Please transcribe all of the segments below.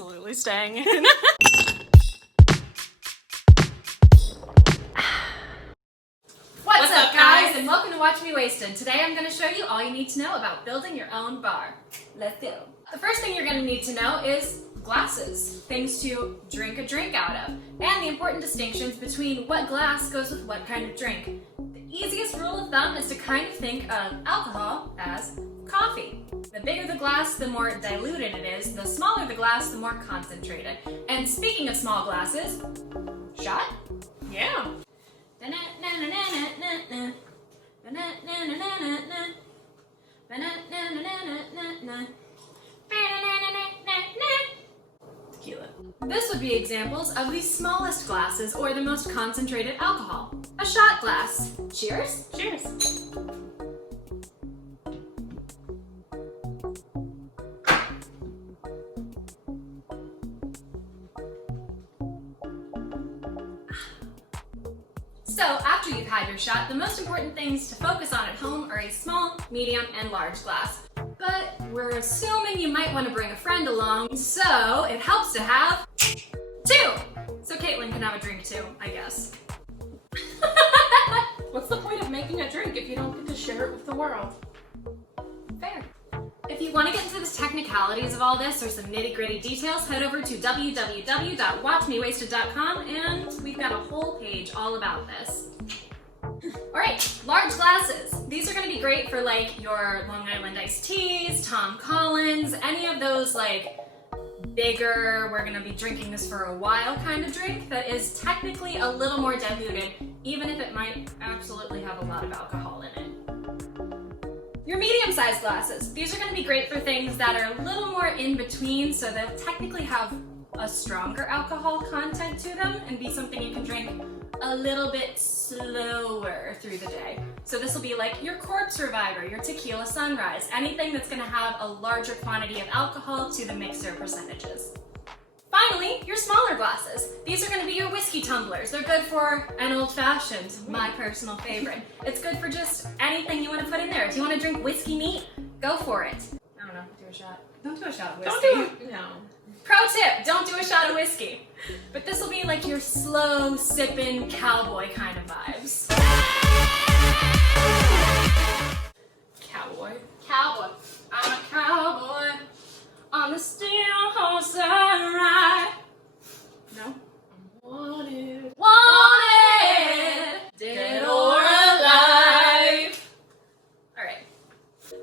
absolutely staying in. What's up, guys? And welcome to Watch Me Wasted. Today I'm going to show you all you need to know about building your own bar. Let's go. The first thing you're going to need to know is glasses, things to drink a drink out of, and the important distinctions between what glass goes with what kind of drink. The easiest rule of thumb is to kind of think of alcohol as coffee. The bigger the glass, the more diluted it is. The smaller the glass, the more concentrated. And speaking of small glasses, shot? Yeah. Tequila. This would be examples of the smallest glasses or the most concentrated alcohol. A shot glass. Cheers. Cheers. So, after you've had your shot, the most important things to focus on at home are a small, medium, and large glass. But we're assuming you might want to bring a friend along, so it helps to have two! So Caitlin can have a drink too, I guess. What's the point of making a drink if you don't get to share it with the world? Fair. If you want to get into the technicalities of all this or some nitty-gritty details, head over to www.watchmewasted.com and we've got a whole page all about this. Alright, large glasses. These are going to be great for like your Long Island iced teas, Tom Collins, any of those like bigger, we're going to be drinking this for a while kind of drink that is technically a little more diluted, even if it might absolutely have a lot of alcohol in it. Your medium-sized glasses. These are going to be great for things that are a little more in between, so they'll technically have a stronger alcohol content to them and be something you can drink a little bit slower through the day. So this will be like your Corpse Reviver, your Tequila Sunrise, anything that's going to have a larger quantity of alcohol to the mixer percentages. Finally, your smaller glasses. These are going to be your whiskey tumblers. They're good for an old-fashioned, my personal favorite. It's good for just anything you want to put in there. If you want to drink whiskey neat, go for it. I don't know, do a shot. Don't do a shot of whiskey. Don't do it. No. Pro tip, don't do a shot of whiskey. But this will be like your slow, sipping, cowboy kind of vibes. Cowboy. Cowboy. I'm a cowboy. On the steel horse I ride. No? Wanted. Wanted, dead or alive. Alright.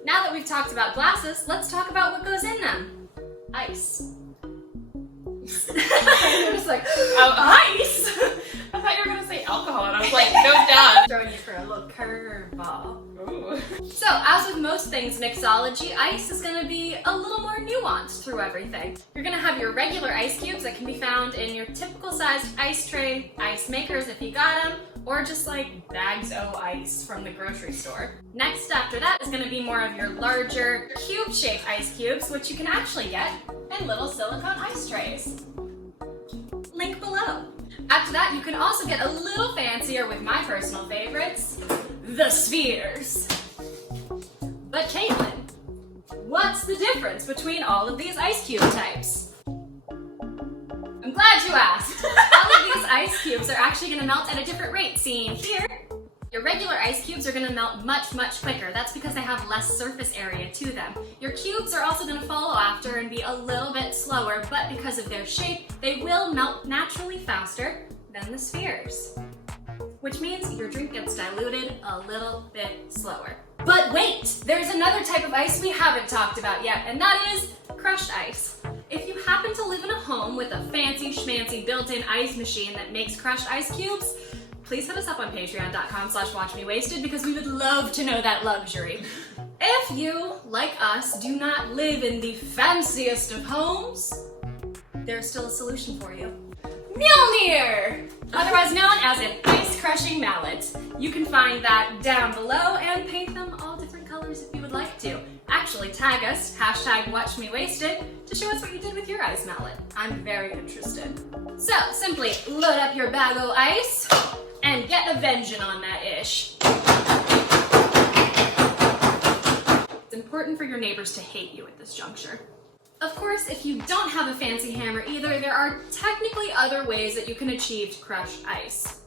Now that we've talked about glasses, let's talk about what goes in them. Ice. You're just like, oh, ice? I thought you were going to say alcohol, and I was like, go down. Throwing you for a little curveball. Ooh. So, as with most things mixology, ice is going to be a little more nuanced through everything. You're going to have your regular ice cubes that can be found in your typical sized ice tray, ice makers if you got them, or just like bags o' ice from the grocery store. Next after that is going to be more of your larger cube-shaped ice cubes, which you can actually get in little silicone ice trays. Link below. After that, you can also get a little fancier with my personal favorites, the spheres. But Caitlin, what's the difference between all of these ice cube types? I'm glad you asked. All of these ice cubes are actually going to melt at a different rate. Seen here, your regular ice cubes are going to melt much, much quicker. That's because they have less surface area to them. Your cubes are also going to follow after and be a little bit slower, but because of their shape, they will melt naturally faster than the spheres. Which means your drink gets diluted a little bit slower. But wait! There's another type of ice we haven't talked about yet, and that is crushed ice. If you happen to live in a home with a fancy schmancy built-in ice machine that makes crushed ice cubes, please hit us up on patreon.com/watchmewasted because we would love to know that luxury. If you, like us, do not live in the fanciest of homes, there's still a solution for you. Mjolnir! Otherwise known as an ice-crushing mallet. You can find that down below and paint them all different colors if you would like to. Actually, tag us, #WatchMeWasted, to show us what you did with your ice mallet. I'm very interested. So, simply load up your bag o' ice and get a-vengin' on that ish. It's important for your neighbors to hate you at this juncture. Of course, if you don't have a fancy hammer either, there are technically other ways that you can achieve crushed ice.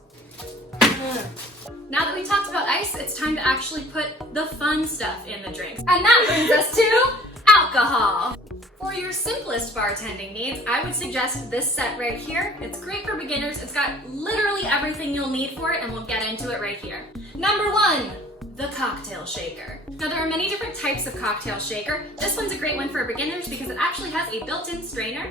Now that we talked about ice, it's time to actually put the fun stuff in the drinks. And that brings us to alcohol. For your simplest bartending needs, I would suggest this set right here. It's great for beginners. It's got literally everything you'll need for it, and we'll get into it right here. Number 1, the cocktail shaker. Now there are many different types of cocktail shaker. This one's a great one for beginners because it actually has a built-in strainer.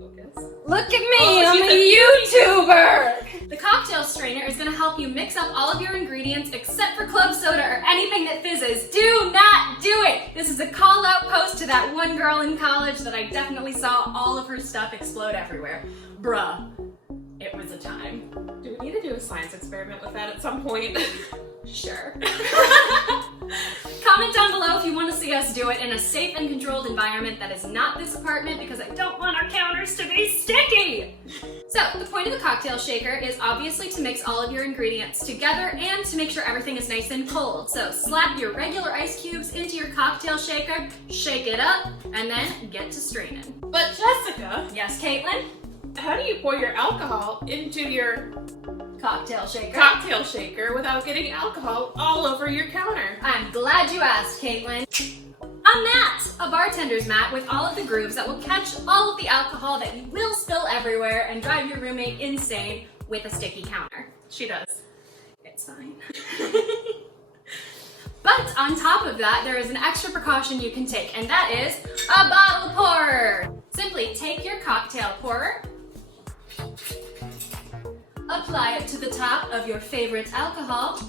Look at me, I'm a YouTuber! The cocktail strainer is going to help you mix up all of your ingredients except for club soda or anything that fizzes. Do not do it! This is a call-out post to that one girl in college that I definitely saw all of her stuff explode everywhere. Bruh, it was a time. Do we need to do a science experiment with that at some point? Sure. Comment down below if you want to see us do it in a safe and controlled environment that is not this apartment because I don't want our counters to be sticky! So, the point of a cocktail shaker is obviously to mix all of your ingredients together and to make sure everything is nice and cold. So, slap your regular ice cubes into your cocktail shaker, shake it up, and then get to straining. But Jessica, Yes, Caitlin? how do you pour your alcohol into your Cocktail shaker. cocktail shaker without getting alcohol all over your counter? I'm glad you asked, Caitlin. A mat! A bartender's mat with all of the grooves that will catch all of the alcohol that you will spill everywhere and drive your roommate insane with a sticky counter. She does. It's fine. But on top of that, there is an extra precaution you can take, and that is a bottle pourer. Simply take your cocktail pourer, apply it to the top of your favorite alcohol,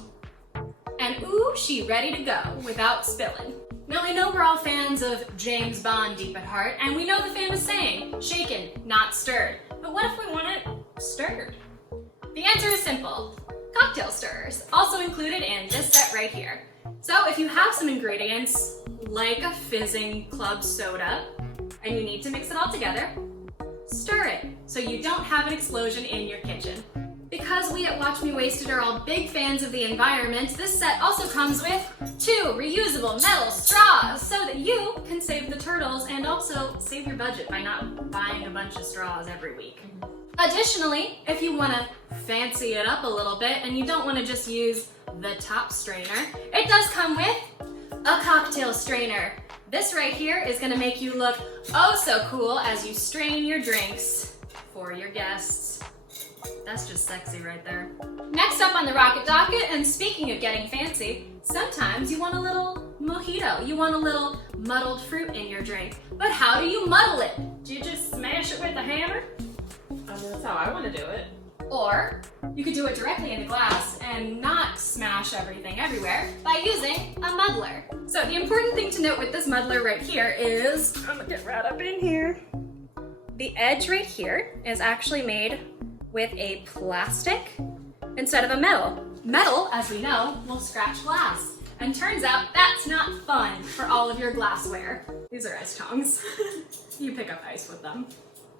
and ooh, she ready to go without spilling. Now I know we're all fans of James Bond deep at heart, and we know the famous saying, shaken, not stirred. But what if we want it stirred? The answer is simple. Cocktail stirrers, also included in this set right here. So if you have some ingredients, like a fizzing club soda, and you need to mix it all together, stir it so you don't have an explosion in your kitchen. Because we at Watch Me Wasted are all big fans of the environment, this set also comes with 2 reusable metal straws so that you can save the turtles and also save your budget by not buying a bunch of straws every week. Additionally, if you want to fancy it up a little bit and you don't want to just use the top strainer, it does come with a cocktail strainer. This right here is going to make you look oh so cool as you strain your drinks for your guests. That's just sexy right there. Next up on the rocket docket, and speaking of getting fancy, sometimes you want a little mojito. You want a little muddled fruit in your drink. But how do you muddle it? Do you just smash it with a hammer? That's how I want to do it. Or you could do it directly in a glass and not smash everything everywhere by using a muddler. So the important thing to note with this muddler right here is, I'm gonna get right up in here. The edge right here is actually made with a plastic instead of a metal. Metal, as we know, will scratch glass. And turns out that's not fun for all of your glassware. These are ice tongs. You pick up ice with them.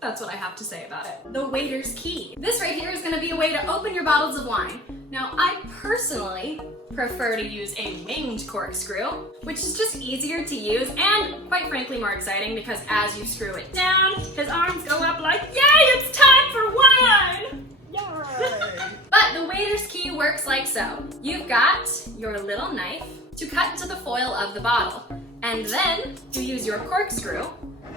That's what I have to say about it. The waiter's key. This right here is gonna be a way to open your bottles of wine. Now, I personally prefer to use a winged corkscrew, which is just easier to use and quite frankly more exciting because as you screw it down, his arms go up like, yay, it's time for wine! Yay! But the waiter's key works like so. You've got your little knife to cut into the foil of the bottle, and then you use your corkscrew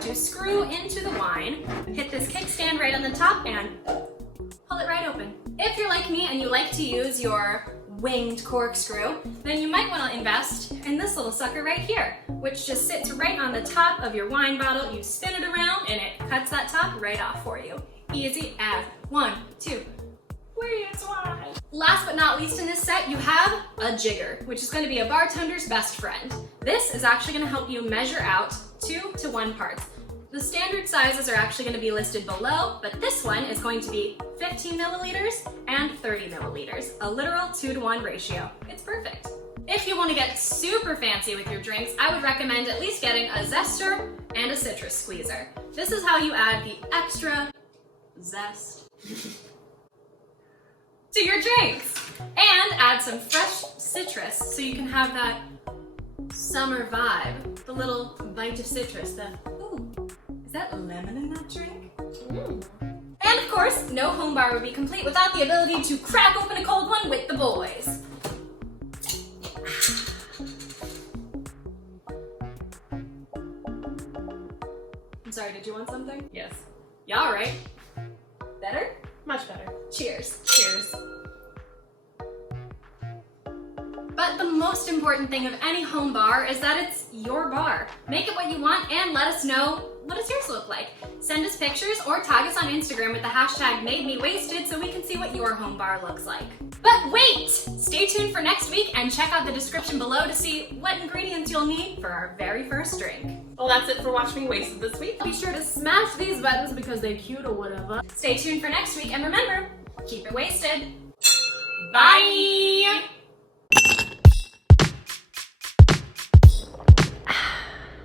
to screw into the wine, hit this kickstand right on the top, and pull it right open. If you're like me and you like to use your winged corkscrew, then you might want to invest in this little sucker right here, which just sits right on the top of your wine bottle. You spin it around and it cuts that top right off for you. Easy as 1, 2, please wine. Last but not least in this set, you have a jigger, which is going to be a bartender's best friend. This is actually going to help you measure out 2 to 1 parts. The standard sizes are actually going to be listed below, but this one is going to be 15 milliliters and 30 milliliters, a literal 2 to 1 ratio. It's perfect. If you want to get super fancy with your drinks, I would recommend at least getting a zester and a citrus squeezer. This is how you add the extra zest to your drinks. And add some fresh citrus so you can have that summer vibe. The little bite of citrus, the ooh, is that lemon in that drink? Mm. And of course, no home bar would be complete without the ability to crack open a cold one with the boys. I'm sorry, did you want something? Yes. Yeah, all right. Better? Much better. Cheers. Cheers. But the most important thing of any home bar is that it's your bar. Make it what you want and let us know what does yours look like. Send us pictures or tag us on Instagram with the hashtag MadeMeWasted so we can see what your home bar looks like. But wait! Stay tuned for next week and check out the description below to see what ingredients you'll need for our very first drink. Well, that's it for Watch Me Wasted this week. Be sure to smash these buttons because they're cute or whatever. Stay tuned for next week and remember, keep it wasted. Bye!